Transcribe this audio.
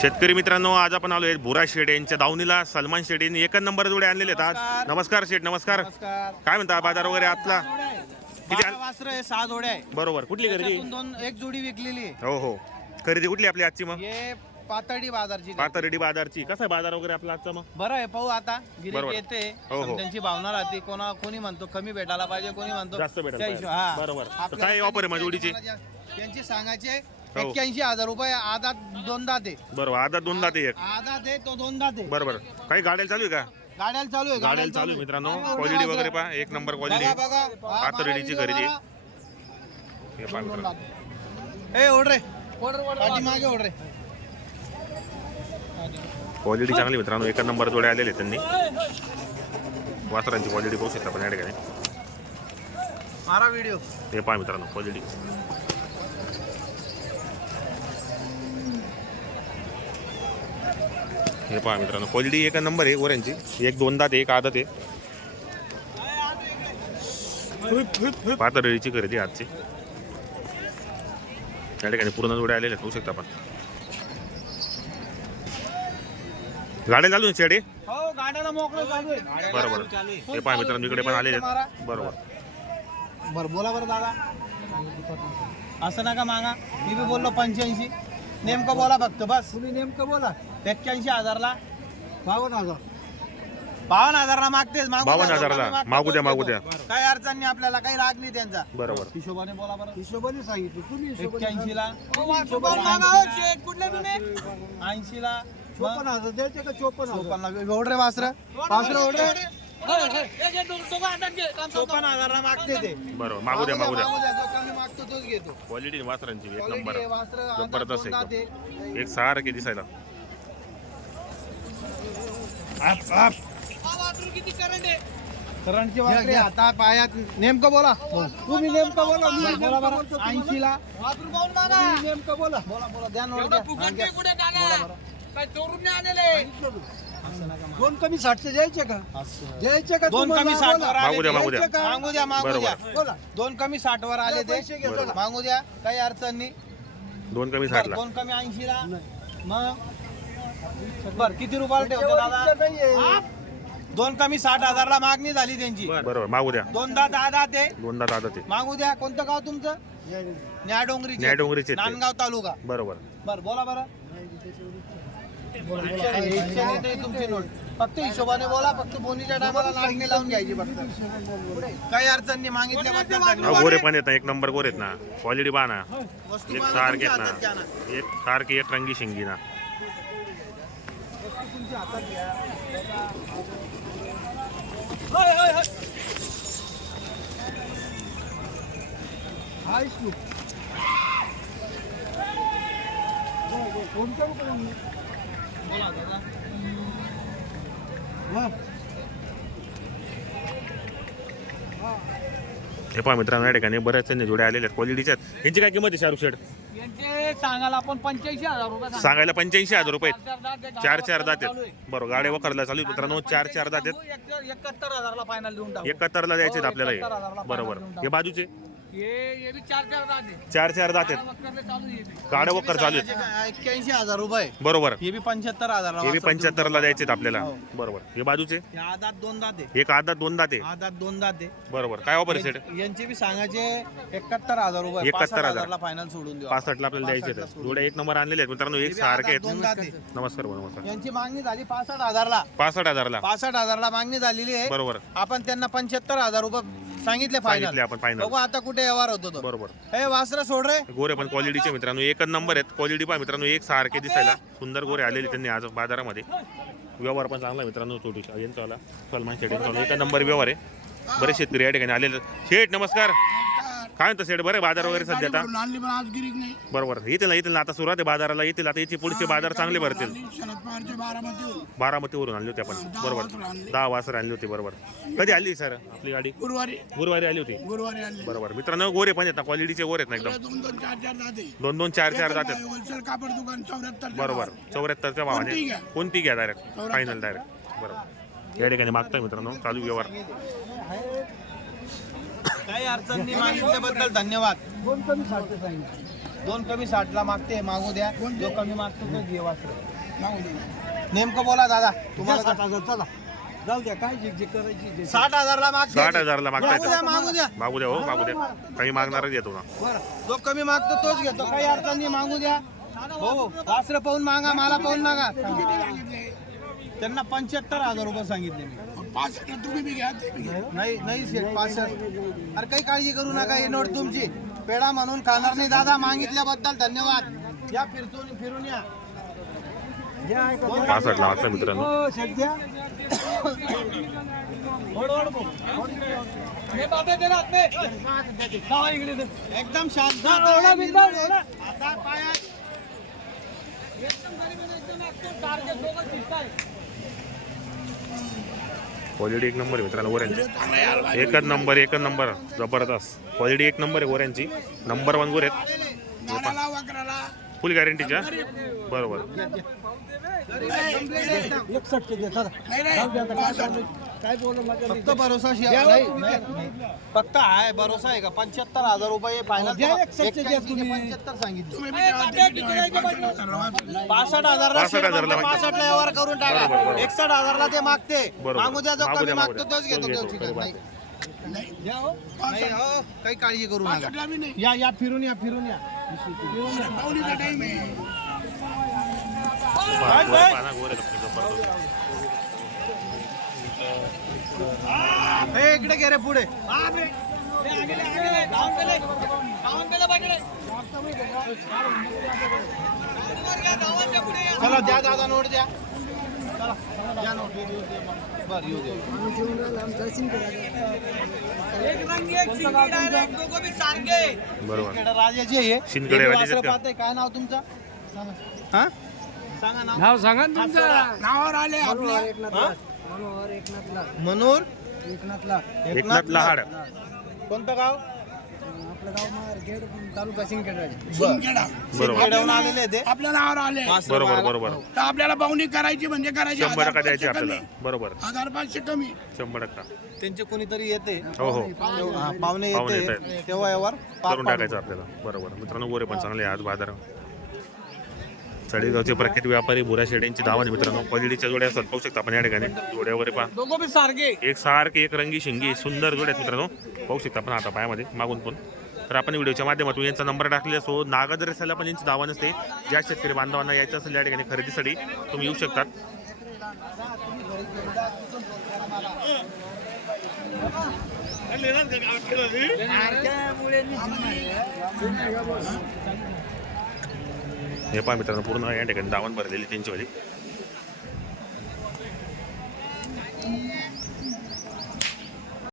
शेतकरी मित्रांनो आज आपण आलोय बुरा शेड यांच्या दावणीला. सलमान शेड यांनी एकच नंबर जोडे आणलेले आहेत आज. नमस्कार. शेठ नमस्कार. काय म्हणता बाजार वगैरे आतला? किती बारा आण- वासरं आहे सहा जोड्या आहे. बरोबर. कुठली खरेदी? त्याच्यातून दोन एक जोडी विकलेली आहे. हो हो. खरेदी कुठली आपली आजची मग? हे पातळी बाजारची पातर्डी बाजारची. कसा आहे बाजार वगैरे आपला आजचा मग? बरं आहे पाहू आता. बरोबर. येते. हो, हो. त्यांची भावना राहते. कोणा कोणी म्हणतो कमी भेटायला पाहिजे कोणी म्हणतो जास्त भेटायला त्या पाहिजे. हा. बरोबर. तर आपल्याला काय offer आहे मग जोडीची? त्यांची सांगायचे हो. एक्क्याऐंशी हजार रुपये आधा दोनदा दे. बरोबर आता दोन दाते एक. आधा दे तो दोनदा दे. बरोबर काही गाड्या चालू आहे का? गाड्याला चालू आहे गाड्याला चालू आहे मित्रांनो. क्वालिटी वगैरे. पहा एक नंबर क्वालिटी बघा बघा. हा, पातळीची बघा, खरेदी. बघा. हे पहा मित्रांनो. ए ओढ रे. पाठीमागे ओढ रे. क्वालिटी चांगली मित्रांनो. एक नंबर जोडे आलेले आहेत त्यांनी. वासरांची क्वालिटी पाहू शकता आपण या ठिकाणी. मारा व्हिडिओ हे पहा मित्रांनो क्वालिटी हे पहा मित्रांनो क्वालिटी एक नंबर आहे ओऱ्यांची एक दोन दात एक आदत आहे. पातळीची खरेदी आजची. या ठिकाणी पूर्ण जोडे आलेले पाहू शकता आपण. गाड्या चालू शेडे? हो बरोबर. हे पहा मित्रांनो इकडे पण आलेले बरोबर. बर बोला बरं दादा. असं नका मागा. मी बी बोललो पंच्याऐंशी. नेमकं बोला फक्त बस. तुम्ही नेमकं बोला. एक्क्याऐंशी हजारला. बावन्न हजार. बावन्न हजारला मागतेच मागू द्या, बावन्न हजारला. दोघांनी मागतो, मागू द्या, मागू. द्या. काही अडचण नाही आपल्याला काही राग नाही त्यांचा. बरोबर. हिशोबाने बोला बरं. हिशोबाने सांगितलं. तुम्ही एक्क्याऐंशी ला ऐंशी ला चोपन्न हजार द्यायचे का चोपन्न हजार? चोपन्न रे वासर. वासर ओढ रे. चोपन्न हजारला मागते ते. बरोबर. मागू द्या मागू द्या मागू द्या, जो कमी मागतो तोच घेतो. क्वालिटी वासरांची एक नंबर. जबरदस्त एकदम. एक सारखे दिसायला. करंटची वासरे आता पायात नेमकं बोला. तुम्ही नेमकं बोला. मी बोला. बरं नेमकं बोला. बोला बोला. द्या. दोन कमी साठचे द्यायचे का. द्यायचे का दोन? कमी साठ बोला. वर आले मागू द्या. मागू द्या. मागू द्या मागू बरोबर. द्या. बोला. दोन कमी साठ वर आले ते. मागू द्या. काही अडचण नाही. दोन कमी साठला. दोन कमी ऐंशी ला मग? बर किती रुपयाला ठेवतो दादा. दोन कमी साठ हजारला मागणी झाली त्यांची. बरोबर मागू द्या. दोनदा दहा दहा ते. दोनदा दादा ते. मागू द्या. कोणतं गाव तुमचं. न्याडोंगरी ते. नांदगाव तालुका. बरोबर बर. बोला बरं. तुमची नोट. फक्त हिशोबाने बोला फक्त बोनीच्या टायमाला नागणी लावून घ्यायची फक्त. काही अडचण नाही मागितल्याबद्दल अहो, धन्यवाद. गोरे पण येत ना एक नंबर गोरे आहेत ना. क्वालिटी पहा ना. वस्तू एक मला सारखे तुमच्या आहेत हातात घ्या ना. ना. एक सारखी एक रंगी शिंगी ना. हा इश्यू. कोणत्या कोण- हा. हे पहा मित्रांनो या ठिकाणी बऱ्याच त्यांनी जोड्या आलेल्या आहेत. क्वालिटीच्या यांची काय किंमत आहे शाहरुख शेड सांगायला आपण पंच्याऐंशी हजार रुपये सांगतो. सांगायला पंच्याऐंशी हजार रुपये आहेत. चार चार दात- आहेत आहे. बरोबर गाड्या वखरला चालू आहे. मित्रांनो चार चार दात आहेत. एक- एकाहत्तर हजारला फायनल देऊन टाकू. एकाहत्तरला द्यायचे आहेत हो, आपल्याला हे. बरोबर. हे बाजूचे? चार चार दात आहे चार चार दात आहेत. वक्करले चालू आहेत. एक्क्याऐंशी हजार रुपये बरोबर. हे बी पंच्याहत्तर हजार हे बी पंच्याहत्तरला द्यायचे आहेत आपल्याला. हो. बरोबर. हे बाजूचे? आदात दोन दात एक आधा दोन दाते आदात दोन दात बरोबर. काय ऑफर सेट? यांचे बी सांगायचे एकाहत्तर हजार रुपये 71 पासष्ट हजार. फायनल सोडून देऊ पासष्टला आपल्याला द्यायचे. जोड्या एक नंबर आणलेले आहेत. मित्रांनो एक सारखे आदात दोन दात आहेत. आहे नमस्कार नमस्कार. यांची मागणी झाली पासष्ट हजारला. पासष्ट हजारला. पासष्ट हजारला मागणी झालेली आहे. बरोबर. आपण त्यांना पंच्याहत्तर हजार रुपये सांगितले फायनल आपण फायनल बघू आता कुठे व्यवहार होतो तो. बरोबर. हे वासरा सोड रे. गोरे पण क्वालिटीचे मित्रांनो एकच नंबर आहेत. क्वालिटी पहा मित्रांनो एक सारखे दिसायला. सुंदर गोरे आलेले त्यांनी आज बाजारामध्ये. व्यवहार पण चांगला आहे मित्रांनो यांचा सलमान यांचा एका नंबर व्यवहार आहे. बरेच शेतकरी या ठिकाणी आलेले आहेत. शेठ नमस्कार. काय म्हणतं शेठ बरं बाजार वगैरे सध्या आता? आणली पण आज गिरीक नाही. बरोबर येतील ना येतील ना आता सुरुवात आहे बाजाराला येतील आता याची पुढचे बाजार चांगले भरतील. शरद पवारचे बारामती बारामतीवरून आणली होती आपण बरोबर. दहा वासर आणली होती बरोबर. कधी आली सर आपली गाडी? गुरुवारी. गुरुवारी आली होती? गुरुवारी आणले. बरोबर मित्रांनो गोरे पण आहेत ना क्वालिटीचे गोरे आहेत ना एकदम. दोन दोन चार चार जाते. दोन दोन चार चार जातात. होलसेल कापड दुकान चौऱ्याहत्तर बरोबर चौऱ्याहत्तरच्या कोणती भावाने घ्या. कोणती घ्या डायरेक्ट फायनल डायरेक्ट बरोबर. या ठिकाणी मागताय मित्रांनो चालू व्यवहार. काही अडचण नाही मागितल्याबद्दल धन्यवाद. दोन कमी साठचे सांगितले. दोन कमी साठला मागते मागू द्या. जो कमी मागतो तो घे वासर मागू दे. नेमकं बोला दादा तुम्हाला साठ हजार चला. जाऊ द्या काय जे जे करायची. साठ हजारला मागते. साठ हजारला मागू द्या मागू द्या. मागू द्या हो मागू द्या. काही मागणारच येतो ना बरं. जो कमी मागतो तोच घेतो. काही अडचण नाही मागू द्या. हो वासर पाहून मागा मला पाहून मागा. त्यांना पंच्याहत्तर हजार रुपये सांगितले मी. पासष्ट तुम्ही बी घ्या ते बी घ्या. नाही नाही शेठ पासष्ट. अरे काही काळजी करू नका हे नोट तुमची. पेढा म्हणून खाणार नाही दादा मागितल्याबद्दल धन्यवाद. या फिरतून फिरून या. मित्रांनो. हो. एकदम शांत. क्वालिटी एक नंबर आहे मित्रांनो गोऱ्यांची एकच नंबर एकच नंबर जबरदस्त. क्वालिटी एक नंबर आहे गोऱ्यांची नंबर वन गोरे आहेत. फुल गॅरंटीच्या बरोबर. फक्त भरोसा. फक्त आहे भरोसा आहे का पंच्याहत्तर हजार रुपये. पंच्याहत्तर सांगितले. पासष्ट हजारला ला व्यवहार करून टाका. एकसष्ट हजारला ते मागते. मागू द्या जो कमी मागतो. तोच घेतो काही काळजी करू नका या या फिरून या फिरून या अरे, पाहुणीचा टाइम आहे पहा, गोरे पहा ना, गोरे आहेत जबरदस्त. हे इकडे गे रे पुढे. चला द्या दादा नोट द्या. बरोबर. राजाची आहे. काय नाव तुमचं? हा? नाव. नाव सांगा ना तुमचं. नावावर आले आपल्या हा? मनोर एकनाथला. एकनाथ लहाड. कोणतं गाव? आपलं गाव तालुका सिंदखेड शिंदखेडा आलेले ते? आपल्या नावावर आले. बरोबर. बरोबर. तर आपल्याला बावणी करायची म्हणजे करायची शंभर टक्का द्यायचे आपल्याला. कमी. बरोबर. हजार पाचशे कमी. शंभर टक्का. त्यांचे कोणीतरी येते. हो हो. हा, पाहुणे पाहुणे येते येतायत. तेव्हा यावर करून टाकायचं आपल्याला. बरोबर. मित्रांनो गोरे पण चांगले आहे आज बाजार चळीगावचे प्रख्यात व्यापारी बुरा शेड्यांची धावा आहे मित्रांनो क्वालिटीच्या जोड्या असतात. पाहू शकता आपण या ठिकाणी. जोड्या वगैरे पहा. सारखे. एक सारखी एक रंगी शिंगी सुंदर जोड्या आहेत मित्रांनो. पाहू शकता आपण आता पायामध्ये मागून पण. तर आपण व्हिडिओच्या माध्यमातून यांचा नंबर टाकलेला असो नागादर असायला पण यांची दावा नसते. ज्या शेतकरी बांधवांना यायचं असेल या ठिकाणी खरेदीसाठी तुम्ही येऊ शकतात हे पहा मित्रांनो पूर्ण या ठिकाणी दावण भरलेली त्यांच्यावाली